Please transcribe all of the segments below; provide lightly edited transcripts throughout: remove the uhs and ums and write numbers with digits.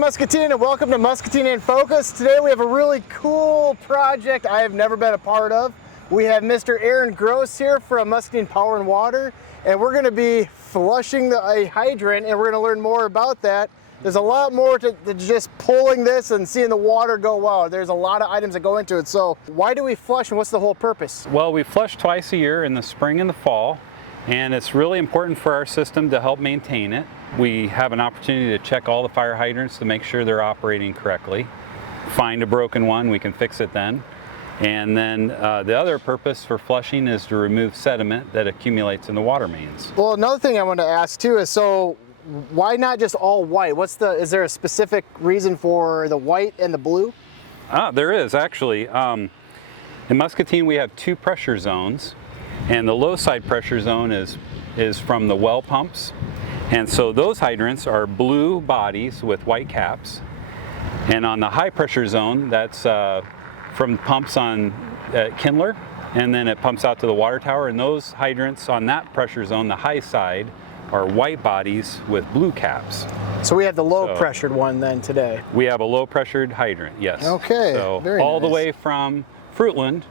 Muscatine, and welcome to Muscatine in Focus. Today we have a really cool project I have never been a part of. We have Mr. Aaron Gross here from Muscatine Power and Water, and we're going to be flushing a hydrant, and we're going to learn more about that. There's a lot more to just pulling this and seeing the water go out. There's a lot of items that go into it. So why do we flush, and what's the whole purpose? Well, we flush twice a year, in the spring and the fall, and it's really important for our system to help maintain it. We have an opportunity to check all the fire hydrants to make sure they're operating correctly. Find a broken one, we can fix it then. And then the other purpose for flushing is to remove sediment that accumulates in the water mains. Well, another thing I want to ask too is, so why not just all white? Is there a specific reason for the white and the blue? There is actually. In Muscatine we have two pressure zones, and the low side pressure zone is from the well pumps. And so those hydrants are blue bodies with white caps. And on the high pressure zone, that's from pumps on Kindler, and then it pumps out to the water tower. And those hydrants on that pressure zone, the high side, are white bodies with blue caps. So we have the low pressured one then today. We have a low pressured hydrant, yes. Okay, so very all nice. the way from Fruitland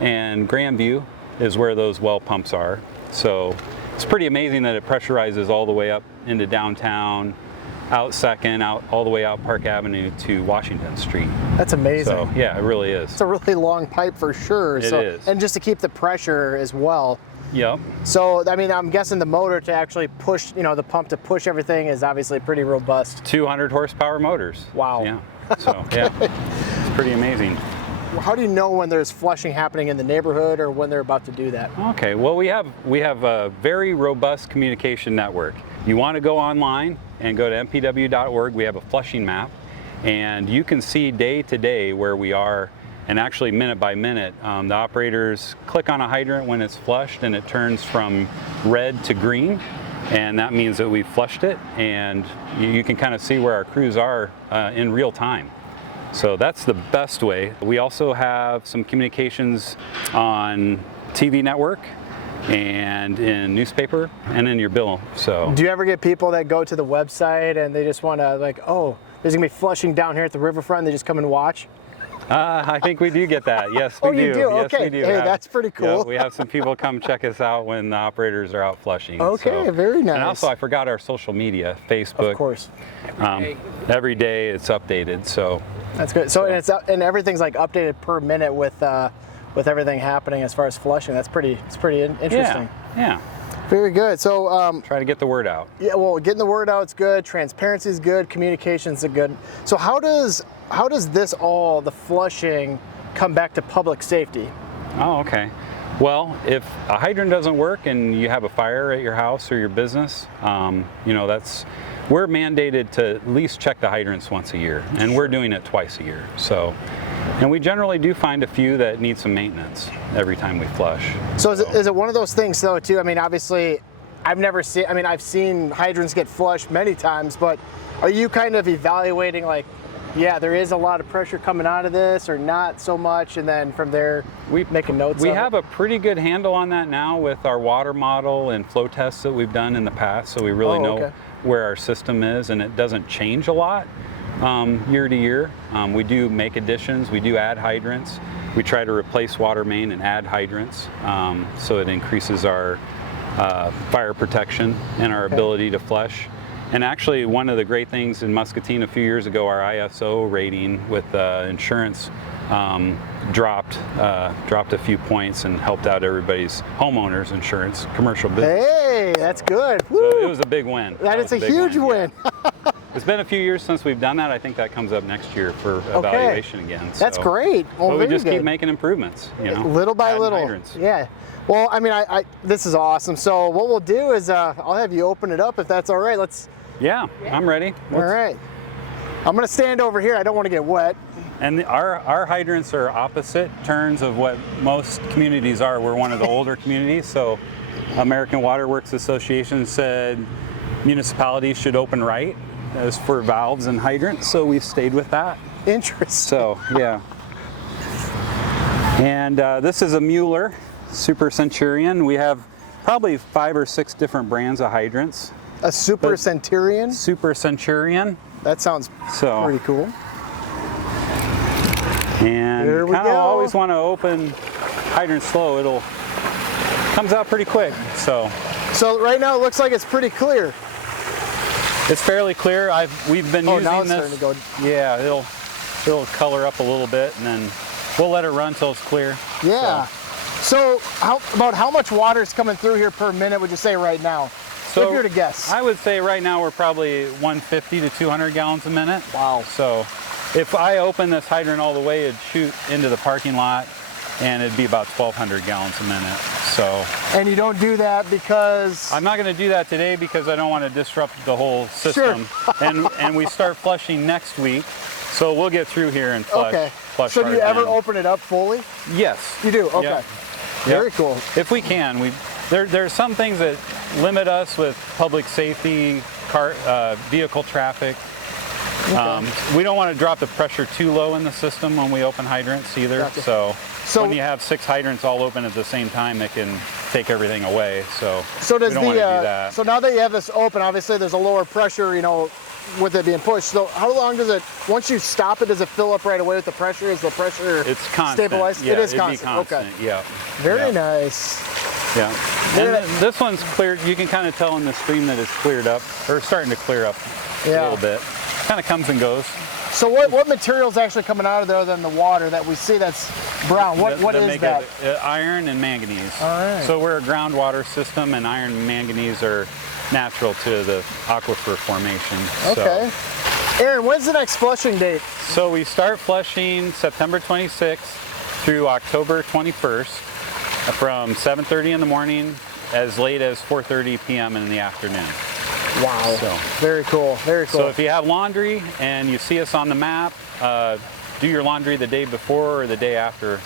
and Grandview is where those well pumps are. So it's pretty amazing that it pressurizes all the way up into downtown, out Second, all the way out Park Avenue to Washington Street. That's amazing. So yeah, it really is. It's a really long pipe for sure. It is. And just to keep the pressure as well. Yep. So, I mean, I'm guessing the motor to actually push, the pump to push everything is obviously pretty robust. 200 horsepower motors. Wow. Yeah. So Okay. yeah, it's pretty amazing. How do you know when there's flushing happening in the neighborhood or when they're about to do that? Okay, well we have a very robust communication network. You want to go online and go to mpw.org. We have a flushing map, and you can see day to day where we are, and actually minute by minute. The operators click on a hydrant when it's flushed, and it turns from red to green, and that means that we've flushed it, and you can kind of see where our crews are in real time. So that's the best way. We also have some communications on TV network and in newspaper and in your bill. So Do you ever get people that go to the website and they just want to oh, there's gonna be flushing down here at the riverfront, and they just come and watch? I think we do get that. Yes, we Oh, do. you do? Yes, Okay. we do. Hey, that's pretty cool. Yeah, we have some people come check us out when the operators are out flushing. Okay, very nice. And also, I forgot our social media, Facebook. Of course. Every day it's updated. So That's good. So and everything's updated per minute with everything happening as far as flushing. It's pretty interesting. Yeah. Very good. So Try to get the word out. yeah, well, getting the word out is good. Transparency is good. Communications are good. So how does the flushing come back to public safety? Oh, okay. Well, if a hydrant doesn't work and you have a fire at your house or your business, we're mandated to at least check the hydrants once a year, and we're doing it twice a year. So, and we generally do find a few that need some maintenance every time we flush. So is it one of those things though too? I mean, obviously, I've seen hydrants get flushed many times, but are you kind of evaluating yeah, there is a lot of pressure coming out of this, or not so much, and then from there making notes? We have a pretty good handle on that now with our water model and flow tests that we've done in the past, so we really know where our system is, and it doesn't change a lot year to year. We do make additions, we do add hydrants. We try to replace water main and add hydrants, so it increases our fire protection and our ability to flush. And actually, one of the great things in Muscatine a few years ago, our ISO rating with insurance dropped a few points and helped out everybody's homeowners insurance, commercial business. Hey, that's good. So it was a big win. That is a huge win. Yeah. It's been a few years since we've done that. I think that comes up next year for evaluation again. That's great. Well, but we just keep making improvements, little by little. Hydrants. Yeah. Well, I mean, this is awesome. So what we'll do is I'll have you open it up if that's all right. Yeah, I'm ready. All right. I'm going to stand over here. I don't want to get wet. And our hydrants are opposite turns of what most communities are. We're one of the older communities, so American Water Works Association said municipalities should open right as for valves and hydrants, so we've stayed with that. Interesting. So, yeah. And this is a Mueller Super Centurion. We have probably 5 or 6 different brands of hydrants. A Super Centurion? Super Centurion. That sounds So, pretty cool. and Here we kind of go. always want to open hydrant slow. It'll comes out pretty quick. So right now it looks like it's pretty clear. it's fairly clear. We've been Oh, using now it's this. starting to go. Yeah, it'll color up a little bit, and then we'll let it run till it's clear. Yeah. So about how much water is coming through here per minute would you say right now? So if you were to guess. I would say right now we're probably 150 to 200 gallons a minute. Wow. So if I open this hydrant all the way, it'd shoot into the parking lot, and it'd be about 1,200 gallons a minute. So. And you don't do that because? I'm not going to do that today because I don't want to disrupt the whole system. Sure. and we start flushing next week, so we'll get through here and flush. Okay. Flush So do you hard ever then. open it up fully? Yes. You do. Okay. Yep. Very Yep. cool. If we can, there's some things that limit us with public safety, vehicle traffic. Okay. We don't want to drop the pressure too low in the system when we open hydrants either. Gotcha. So when you have 6 hydrants all open at the same time, it can take everything away. So does we don't want to do that. So now that you have this open, obviously there's a lower pressure, with it being pushed. So how long does it, once you stop it, does it fill up right away with the pressure? Is the pressure It's constant. stabilized? Yeah, it is it'd be constant. Okay. Yeah. Very Yeah. nice. Yeah. Very And this one's cleared. You can kind of tell in the stream that it's cleared up, or starting to clear up a Yeah. little bit. Kind of comes and goes. So what material is actually coming out of there other than the water that we see that's brown? What is make that? Iron and manganese. All right. So we're a groundwater system, and iron and manganese are natural to the aquifer formation. Okay. Aaron, when's the next flushing date? So we start flushing September 26th through October 21st from 7:30 in the morning as late as 4:30 p.m. in the afternoon. Wow. So. Very cool. Very cool. So if you have laundry and you see us on the map, do your laundry the day before or the day after.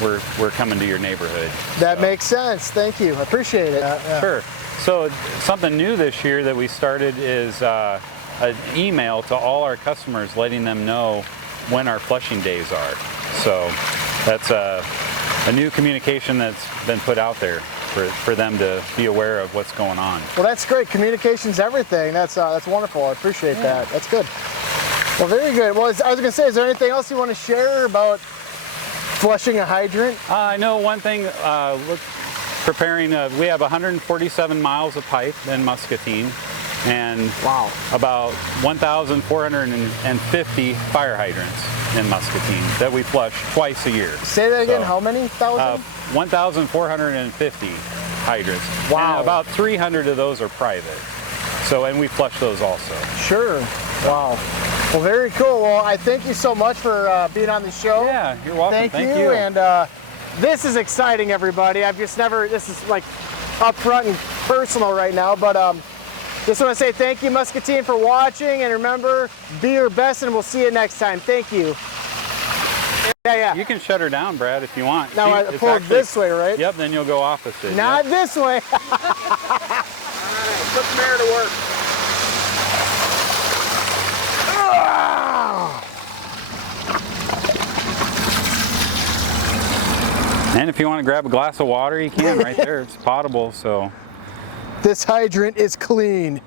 We're coming to your neighborhood. That makes sense. Thank you. I appreciate it. Yeah. Sure. So something new this year that we started is an email to all our customers letting them know when our flushing days are. So that's a new communication that's been put out there for them to be aware of what's going on. Well, that's great. Communication's everything. That's wonderful. I appreciate that. That's good. Well, very good. Well, I was going to say, is there anything else you want to share about flushing a hydrant? I know one thing. Preparing. We have 147 miles of pipe in Muscatine, and Wow. about 1,450 fire hydrants in Muscatine that we flush twice a year. Say that again. So, How many thousand? 1,450 hydrants. Wow. And about 300 of those are private. So, and we flush those also. Sure. Wow. Well, very cool. Well, I thank you so much for being on the show. Yeah, you're welcome. Thank you. And this is exciting, everybody. I've just never, this is like up front and personal right now, but just want to say thank you, Muscatine, for watching, and remember, be your best, and we'll see you next time. Thank you. Yeah. You can shut her down, Brad, if you want. Now I It's pull it actually- this way, right? Yep, then you'll go opposite. Not Yep. this way. Put the mirror to work. And if you want to grab a glass of water, you can right there. It's potable, so. This hydrant is clean.